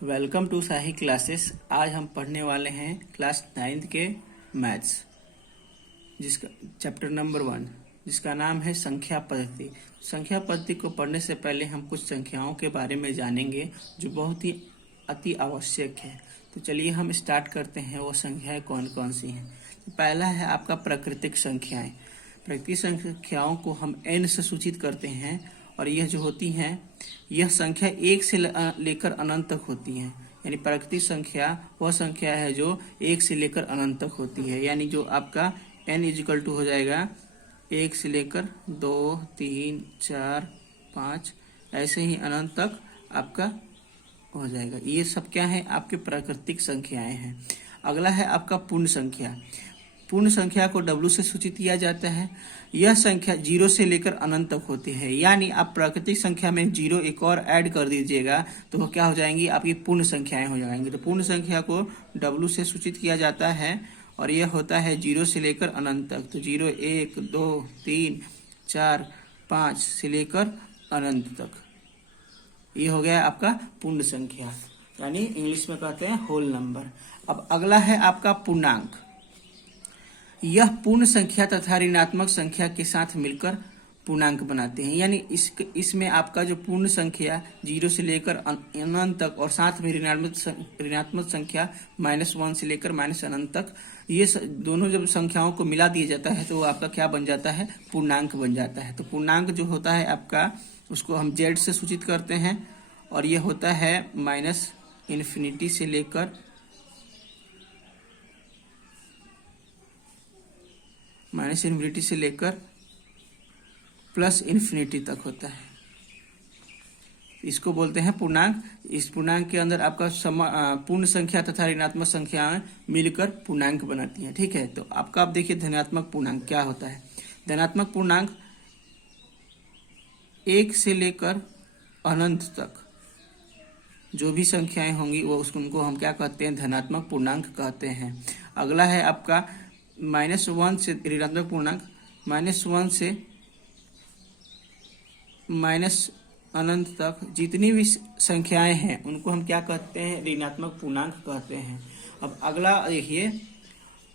Welcome to Sahi classes. आज हम पढ़ने वाले हैं क्लास 9th के मैथ्स, जिसका चैप्टर नंबर 1 जिसका नाम है संख्या पद्धति। संख्या पद्धति को पढ़ने से पहले हम कुछ संख्याओं के बारे में जानेंगे जो बहुत ही अति आवश्यक है। तो चलिए हम स्टार्ट करते हैं। वो संख्याएं कौन कौन सी हैं। तो पहला है आपका प्राकृतिक संख्याएं। प्राकृतिक संख्याओं को हम n से सूचित करते हैं और यह जो होती हैं यह संख्या 1 से लेकर अनंत तक होती है। यानी प्राकृतिक संख्या वह संख्या है जो 1 से लेकर अनंत तक होती है। यानी जो आपका n इजिकल टू हो जाएगा 1 से लेकर 2, 3, 4, 5 ऐसे ही अनंत तक आपका हो जाएगा। ये सब क्या है? आपके प्राकृतिक संख्याएं हैं। अगला है आपका पूर्ण संख्या। पूर्ण संख्या को W से सूचित किया जाता है। यह संख्या 0 से लेकर अनंत तक होती है। यानी आप प्राकृतिक संख्या में 0 एक और ऐड कर दीजिएगा तो वो क्या हो जाएंगी? आपकी पूर्ण संख्याएं हो जाएंगी। तो पूर्ण संख्या को W से सूचित किया जाता है और यह होता है 0 से लेकर अनंत तक। तो 0, 1, 2, 3, 4, 5 से लेकर अनंत तक। ये हो गया आपका पूर्ण संख्या, यानी इंग्लिश में कहते हैं होल नंबर। अब अगला है आपका पूर्णांक। यह पूर्ण संख्या तथा ऋणात्मक संख्या के साथ मिलकर पूर्णांक बनाते हैं। यानी इसमें आपका जो पूर्ण संख्या 0 से लेकर अनंत तक और साथ में ऋणात्मक संख्या -1 से लेकर अनंत तक, ये दोनों जब संख्याओं को मिला दिया जाता है तो वो आपका क्या बन जाता है? पूर्णांक बन जाता है। तो पूर्णांक जो होता है आपका, उसको हम Z से सूचित करते हैं और ये होता है -∞ से लेकर ∞ से लेकर +∞ तक होता है। इसको बोलते हैं पूर्णांक। इस पूर्णांक के अंदर आपका पूर्ण संख्या तथा ऋणात्मक संख्याएं मिलकर पूर्णांक बनाती हैं। ठीक है। तो आपका आप देखिए धनात्मक पूर्णांक क्या होता है। धनात्मक पूर्णांक 1 से लेकर अनंत तक जो भी संख्याएं होंगी वो उनको हम क्या कहते हैं? धनात्मक पूर्णांक कहते हैं। अगला है आपका -1 से ऋणात्मक पूर्णांक, -1 से अनंत तक जितनी भी संख्याएं हैं उनको हम क्या कहते हैं? ऋणात्मक पूर्णांक कहते हैं। अब अगला देखिए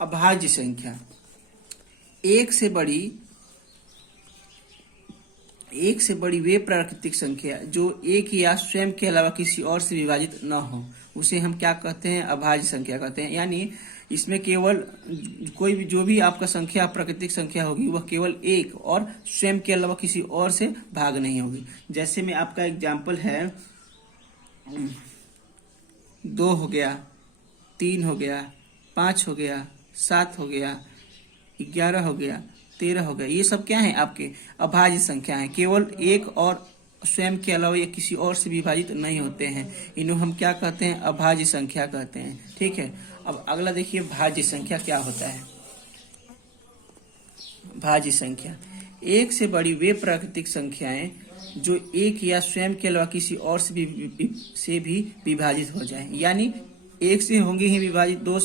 अभाज्य संख्या। एक से बड़ी वे प्राकृतिक संख्या जो एक या स्वयं के अलावा किसी और से विभाजित न हो उसे हम क्या कहते हैं? अभाज्य संख्या कहते हैं। यानी इसमें केवल कोई भी जो भी आपका संख्या प्राकृतिक संख्या होगी वह केवल एक और स्वयं के अलावा किसी और से भाग नहीं होगी। जैसे में आपका एग्जाम्पल है 2 हो गया, 3 हो गया, 5 हो गया, 7 हो गया, 11 हो गया, 13 हो गया। ये सब क्या है? आपके अभाज्य संख्या है। केवल एक और स्वयं के अलावा या किसी और से विभाजित नहीं होते हैं। इन्हें हम क्या कहते हैं? अभाज्य संख्या कहते हैं। ठीक है। अब अगला देखिए भाज्य संख्या क्या होता है। भाज्य संख्या एक से बड़ी वे प्राकृतिक संख्याएं जो एक या स्वयं के अलावा किसी और से भी विभाजित हो जाएं। यानी एक से होंगी ही विभाजित, दो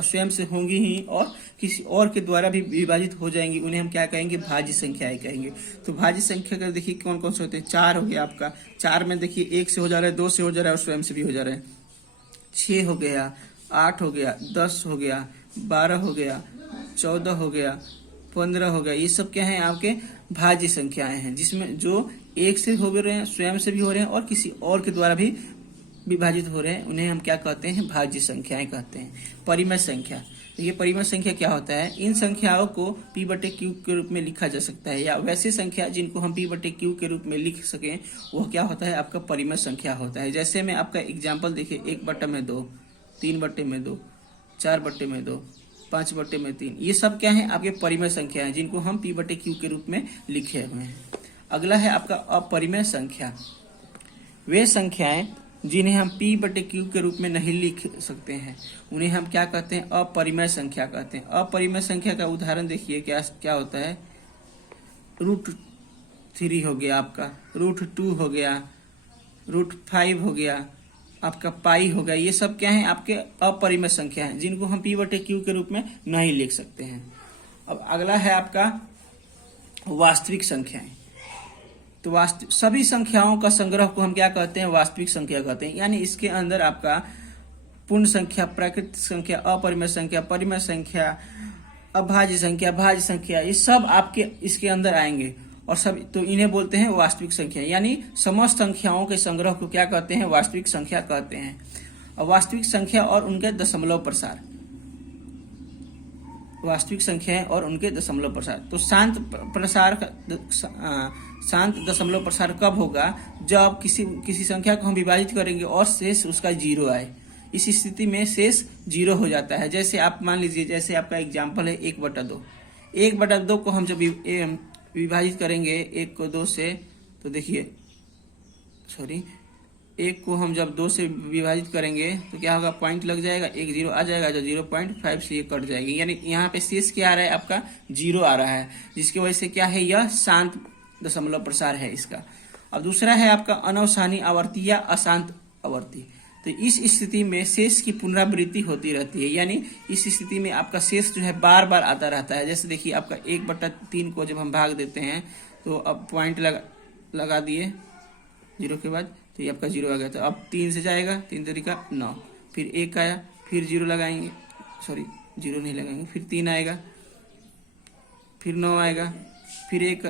स्वयं से होंगी ही और किसी और के द्वारा भी विभाजित हो जाएंगी। उन्हें हम क्या कहेंगे? भाज्य संख्याएं कहेंगे। तो भाज्य संख्या का देखिए कौन कौन से होते हैं। 4 हो गया आपका, 4 में देखिए 1 से हो जा रहा है, 2 से हो जा रहा है और स्वयं से भी हो जा रहा है। 6 हो गया, 8 हो गया, 10 हो गया, 12 हो गया, 14 हो गया, 15 हो गया। ये सब क्या है? आपके भाज्य संख्याएं हैं, जिसमें जो एक से हो रहे हैं, स्वयं से भी हो रहे हैं और किसी और के द्वारा भी विभाजित हो रहे हैं। उन्हें हम क्या कहते हैं? भाज्य संख्याएं कहते हैं। परिमेय संख्या। तो ये परिमेय संख्या क्या होता है? इन संख्याओं को P/Q के रूप में लिखा जा सकता है, या वैसी संख्या जिनको हम P/Q के रूप में लिख सकें वो क्या होता है? आपका परिमेय संख्या होता है। जैसे में आपका एग्जाम्पल देखिए 1/2, 3/2, 4/2, 5/3। ये सब क्या है? आपके परिमेय संख्या है जिनको हम P/Q के रूप में लिखे हुए हैं। अगला है आपका अपरिमेय संख्या। वे संख्याएं जिन्हें हम P/Q के रूप में नहीं लिख सकते हैं उन्हें हम क्या कहते हैं? अपरिमेय संख्या कहते हैं। अपरिमेय संख्या का उदाहरण देखिए क्या होता है। √3 हो गया आपका, √2 हो गया, √5 हो गया, आपका पाई हो गया। ये सब क्या है? आपके अपरिमेय संख्या हैं जिनको हम P/Q के रूप में नहीं लिख सकते हैं। अब अगला है आपका वास्तविक संख्याएं। तो वास्तविक सभी संख्याओं का संग्रह को हम क्या कहते हैं, वास्तविक संख्या कहते हैं। यानी इसके अंदर आपका पूर्ण संख्या, प्राकृतिक संख्या, अपरिमेय संख्या, परिमेय संख्या, अभाज्य संख्या, भाज्य संख्या, ये सब आपके इसके अंदर आएंगे और सब, तो इन्हें बोलते हैं वास्तविक संख्या। यानी समस्त संख्याओं के संग्रह को क्या कहते हैं, वास्तविक संख्या कहते हैं। और वास्तविक संख्या और उनके दशमलव प्रसार, वास्तविक संख्याएं और उनके दशमलव प्रसार। तो शांत दशमलव प्रसार कब होगा, जब किसी संख्या को हम विभाजित करेंगे और शेष उसका 0 आए। इस स्थिति में शेष 0 हो जाता है। जैसे आप मान लीजिए, जैसे आपका एग्जाम्पल है 1/2। 1/2 को हम जब विभाजित करेंगे 1 को 2 से, तो देखिए 1 को हम जब 2 से विभाजित करेंगे तो क्या होगा, पॉइंट लग जाएगा, एक 0 आ जाएगा, जो 0.5 से ये कट जाएगी। यानी यहाँ पे शेष क्या आ रहा है, आपका 0 आ रहा है, जिसकी वजह से क्या है, यह शांत दशमलव प्रसार है इसका। अब दूसरा है आपका अनवसानी आवर्ती या अशांत आवर्ती। तो इस स्थिति में शेष की पुनरावृत्ति होती रहती है। यानी इस स्थिति में आपका शेष जो है बार बार आता रहता है। जैसे देखिए आपका 1/3 को जब हम भाग देते हैं तो अब पॉइंट लगा दिए 0 के बाद, तो ये आपका 0 आ गया। तो अब 3 से जाएगा, 3 तरीका 9, फिर 1 आया, फिर 0 लगाएंगे, 0 नहीं लगाएंगे, फिर 3 आएगा, फिर 9 आएगा, फिर 1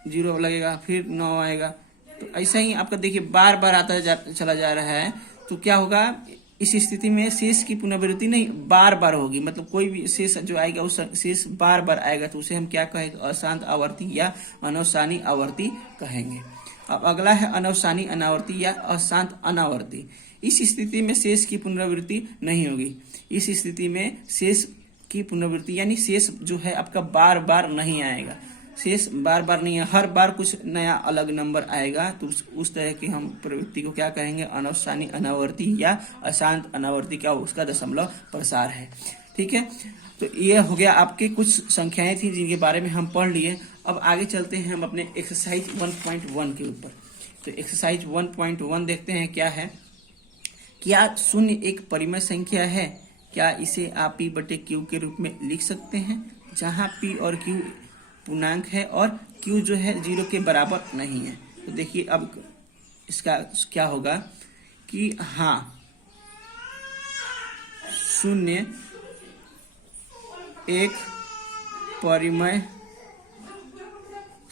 0 लगेगा, फिर 9 आएगा। तो ऐसा ही आपका देखिए बार बार आता चला जा रहा है। तो क्या होगा, इस स्थिति में शेष की पुनरावृत्ति नहीं बार बार होगी, मतलब कोई भी शेष जो आएगा उस शेष बार बार आएगा, तो उसे हम क्या कहेंगे, अशांत आवर्ती या अनवसानी आवर्ती कहेंगे। अब अगला है अनवसानी अनावर्ती या अशांत अनावर्ती। इस स्थिति में शेष की पुनरावृत्ति नहीं होगी। इस स्थिति में शेष की पुनरावृत्ति यानी शेष जो है आपका बार बार नहीं आएगा, शेष बार बार नहीं है, हर बार कुछ नया अलग नंबर आएगा। तो उस तरह की हम प्रवृत्ति को क्या कहेंगे, अनवसानी अनावर्ती या अशांत अनावर्ती का उसका दशमलव प्रसार है। ठीक है, तो ये हो गया आपके कुछ संख्याएं थी जिनके बारे में हम पढ़ लिए। अब आगे चलते हैं हम अपने एक्सरसाइज 1.1 के ऊपर। तो एक्सरसाइज 1.1 देखते हैं क्या है। क्या 0 एक परिमेय संख्या है? क्या इसे आप P/Q के रूप में लिख सकते हैं, जहां P और Q पूर्णांक है और Q जो है 0 के बराबर नहीं है। तो देखिए अब इसका क्या होगा कि हाँ, 0 एक परिमेय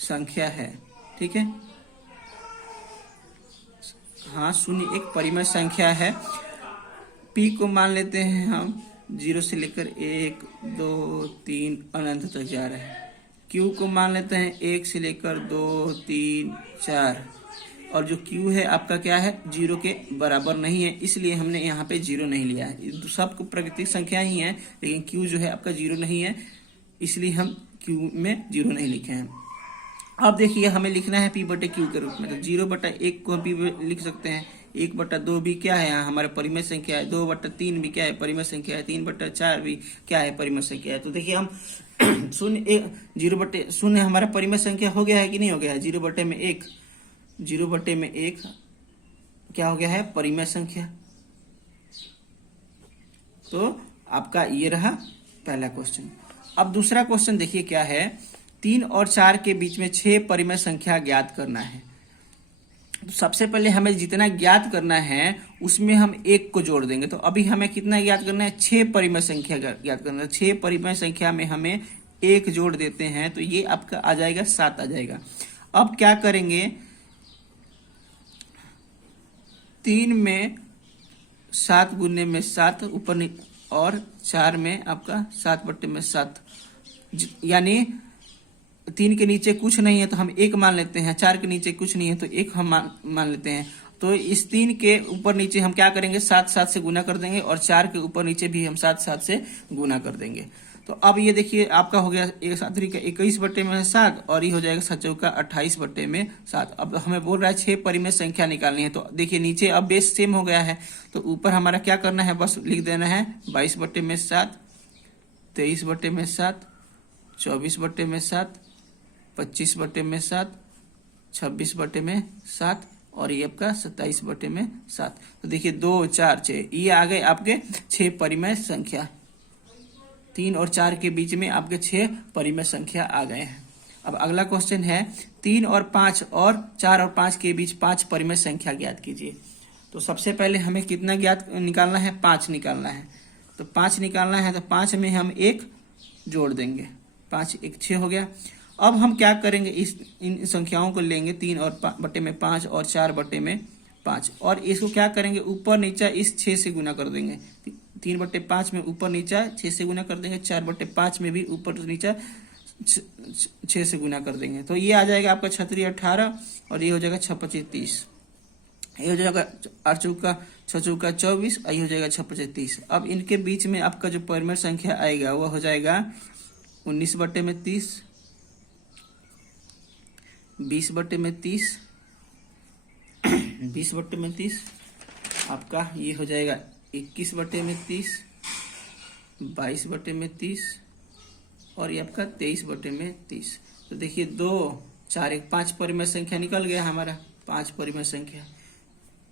संख्या है। ठीक है, हाँ 0 एक परिमेय संख्या है। P को मान लेते हैं हम 0 से लेकर 1, 2, 3 अनंत तक जा रहा है। Q को मान लेते हैं 1 से लेकर 2, 3, 4, और जो Q है आपका क्या है, 0 के बराबर नहीं है, इसलिए हमने यहाँ पे 0 नहीं लिया है। सब प्राकृतिक संख्या ही है, लेकिन Q जो है आपका 0 नहीं है, इसलिए हम Q में 0 नहीं लिखे हैं। अब देखिए हमें लिखना है P/Q के रूप में। तो 0/1 को भी लिख सकते हैं, 1/2 भी क्या है, यहाँ हमारे परिमेय संख्या है, 2/3 भी क्या है, परिमेय संख्या है, 3/4 भी क्या है, परिमेय संख्या है। तो देखिए हम 0 हमारा परिमेय संख्या हो गया है कि नहीं हो गया है, 0/1 क्या हो गया है, परिमेय संख्या। तो आपका ये रहा पहला क्वेश्चन। अब दूसरा क्वेश्चन देखिए क्या है, 3 और 4 के बीच में 6 परिमेय संख्या ज्ञात करना है। तो सबसे पहले हमें जितना ज्ञात करना है उसमें हम 1 को जोड़ देंगे। तो अभी हमें कितना ज्ञात करना है, 6 परिमेय संख्या ज्ञात करना है। 6 परिमेय संख्या में हमें 1 जोड़ देते हैं, तो ये आपका आ जाएगा 7 आ जाएगा। अब क्या करेंगे, 3 में 7 गुने में 7 ऊपर, और 4 में आपका 7/7, यानी 3 के नीचे कुछ नहीं है तो हम 1 मान लेते हैं, 4 के नीचे कुछ नहीं है तो 1 हम मान लेते हैं। तो इस 3 के ऊपर नीचे हम क्या करेंगे, 7 से गुना कर देंगे, और 4 के ऊपर नीचे भी हम 7 से गुना कर देंगे। तो अब ये देखिए आपका हो गया 21/7, और ये हो जाएगा 7×4 28/7। अब हमें बोल रहा है 6 परिमेय संख्या निकालनी है। तो देखिए नीचे अब बेस सेम हो गया है, तो ऊपर हमारा क्या करना है, बस लिख देना है 22/7, 23/7, 24/7, 25/7, 26/7, और ये आपका 27/7। तो देखिए 2, 4, 6 ये आ गए आपके 6 परिमेय संख्या। 3 और 4 के बीच में आपके 6 परिमेय संख्या आ गए हैं। अब अगला क्वेश्चन है 3 और 5 और 4 और 5 के बीच 5 परिमेय संख्या ज्ञात कीजिए। तो सबसे पहले हमें कितना ज्ञात निकालना है, 5 निकालना है। तो 5 निकालना है तो 5 में हम 1 जोड़ देंगे, 5 1 6 हो गया। अब हम क्या करेंगे, इन संख्याओं को लेंगे 3 और बटे में 5 और 4 बटे में 5 और इसको क्या करेंगे, ऊपर नीचा इस 6 से गुना कर देंगे। 3 बटे 5 में ऊपर नीचा 6 से गुना कर देंगे, 4 बटे 5 में भी ऊपर नीचा 6 से गुना कर देंगे। तो ये आ जाएगा आपका 6 18 और ये हो जाएगा 6 25 30। ये हो जाएगा 8 चौका 6 चौका 24 और ये हो जाएगा 6 25 30। अब इनके बीच में आपका जो परिमेय संख्या आएगा वह हो जाएगा 19 बटे में 30, 20 बटे में 30, 20 बटे में 30, आपका ये हो जाएगा 21 बटे में 30, 22 बटे में 30 और ये आपका 23 बटे में 30। तो देखिए 2 4 1 5 परिमेय संख्या निकल गया हमारा, 5 परिमेय संख्या।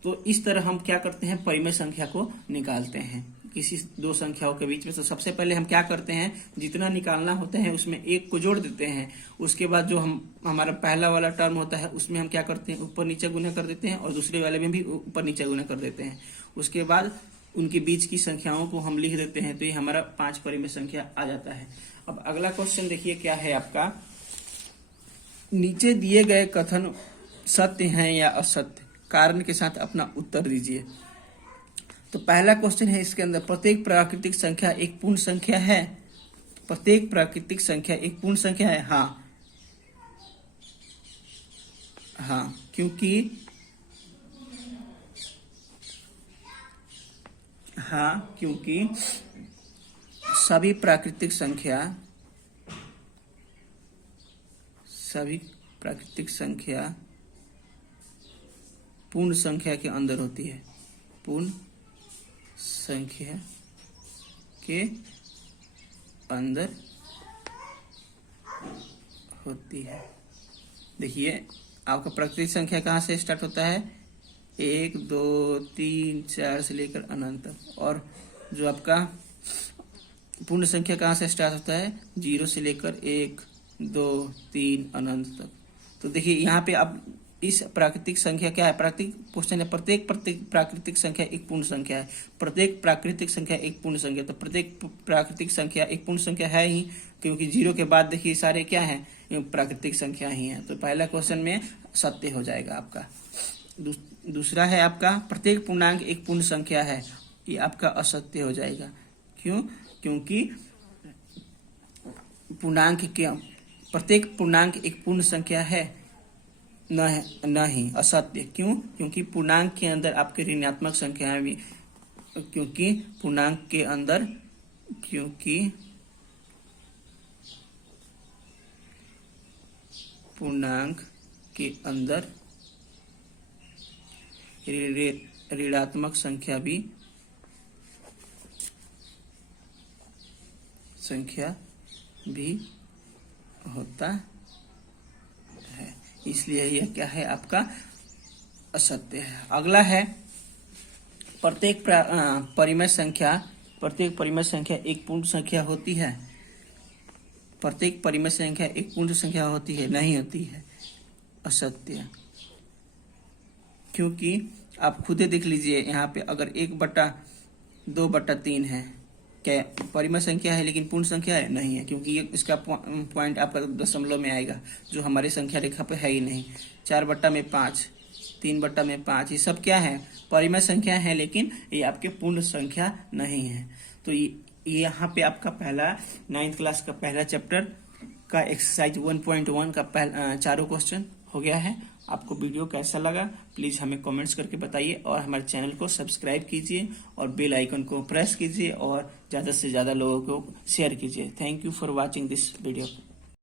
तो इस तरह हम क्या करते हैं, परिमेय संख्या को निकालते हैं किसी दो संख्याओं के बीच में। तो सबसे पहले हम क्या करते हैं, जितना निकालना होता है उसमें 1 को जोड़ देते हैं। उसके बाद जो हमारा पहला वाला टर्म होता है उसमें हम क्या करते हैं, ऊपर नीचे गुना कर देते हैं और दूसरे वाले में भी ऊपर नीचे गुना कर देते हैं। उसके बाद उनके बीच की संख्याओं को हम लिख देते हैं, तो ये हमारा 5 परिमेय संख्या आ जाता है। अब अगला क्वेश्चन देखिए क्या है आपका, नीचे दिए गए कथन सत्य हैं या असत्य, कारण के साथ अपना उत्तर दीजिए। तो पहला क्वेश्चन है इसके अंदर, प्रत्येक प्राकृतिक संख्या एक पूर्ण संख्या है। प्रत्येक प्राकृतिक संख्या एक पूर्ण संख्या है। हाँ, क्योंकि सभी प्राकृतिक संख्या पूर्ण संख्या के अंदर होती है, पूर्ण संख्या के अंदर होती है। देखिए आपका प्राकृतिक संख्या कहाँ से स्टार्ट होता है, 1 2 3 4 से लेकर अनंत तक, और जो आपका पूर्ण संख्या कहाँ से स्टार्ट होता है, 0 से लेकर 1 2 3 अनंत तक। तो देखिए यहाँ पे आप इस प्राकृतिक संख्या क्या है, प्राकृतिक क्वेश्चन है, प्रत्येक प्राकृतिक संख्या एक पूर्ण संख्या है। प्रत्येक प्राकृतिक संख्या एक पूर्ण संख्या, तो प्रत्येक प्राकृतिक संख्या एक पूर्ण संख्या है ही, क्योंकि 0 के बाद देखिए सारे क्या है, प्राकृतिक संख्या ही है। तो पहला क्वेश्चन में सत्य हो जाएगा आपका। दूसरा है आपका, प्रत्येक पूर्णांक एक पूर्ण संख्या है, ये आपका असत्य हो जाएगा। क्यों, क्योंकि प्रत्येक पूर्णांक एक पूर्ण संख्या है, नहीं, असत्य। क्यों, क्योंकि पूर्णांक के अंदर आपके ऋणात्मक संख्याएं भी, क्योंकि पूर्णांक के अंदर ऋणात्मक संख्या भी होता है, इसलिए यह क्या है आपका असत्य है। अगला है, प्रत्येक परिमेय संख्या एक पूर्ण संख्या होती है। प्रत्येक परिमेय संख्या एक पूर्ण संख्या होती है, नहीं होती है, असत्य। क्योंकि आप खुद ही देख लीजिए यहाँ पे, अगर 1/2/3 है, क्या परिमेय संख्या है लेकिन पूर्ण संख्या है, नहीं है, क्योंकि ये इसका पॉइंट आपका दशमलव में आएगा, जो हमारी संख्या रेखा पे है ही नहीं। 4/5, 3/5, ये सब क्या है, परिमेय संख्या है, लेकिन ये आपके पूर्ण संख्या नहीं है। तो ये यहाँ पे आपका पहला 9th क्लास का पहला चैप्टर का एक्सरसाइज 1.1 का चारों क्वेश्चन हो गया है। आपको वीडियो कैसा लगा प्लीज़ हमें कमेंट्स करके बताइए, और हमारे चैनल को सब्सक्राइब कीजिए और बेल आइकन को प्रेस कीजिए और ज़्यादा से ज़्यादा लोगों को शेयर कीजिए। Thank you for watching this video.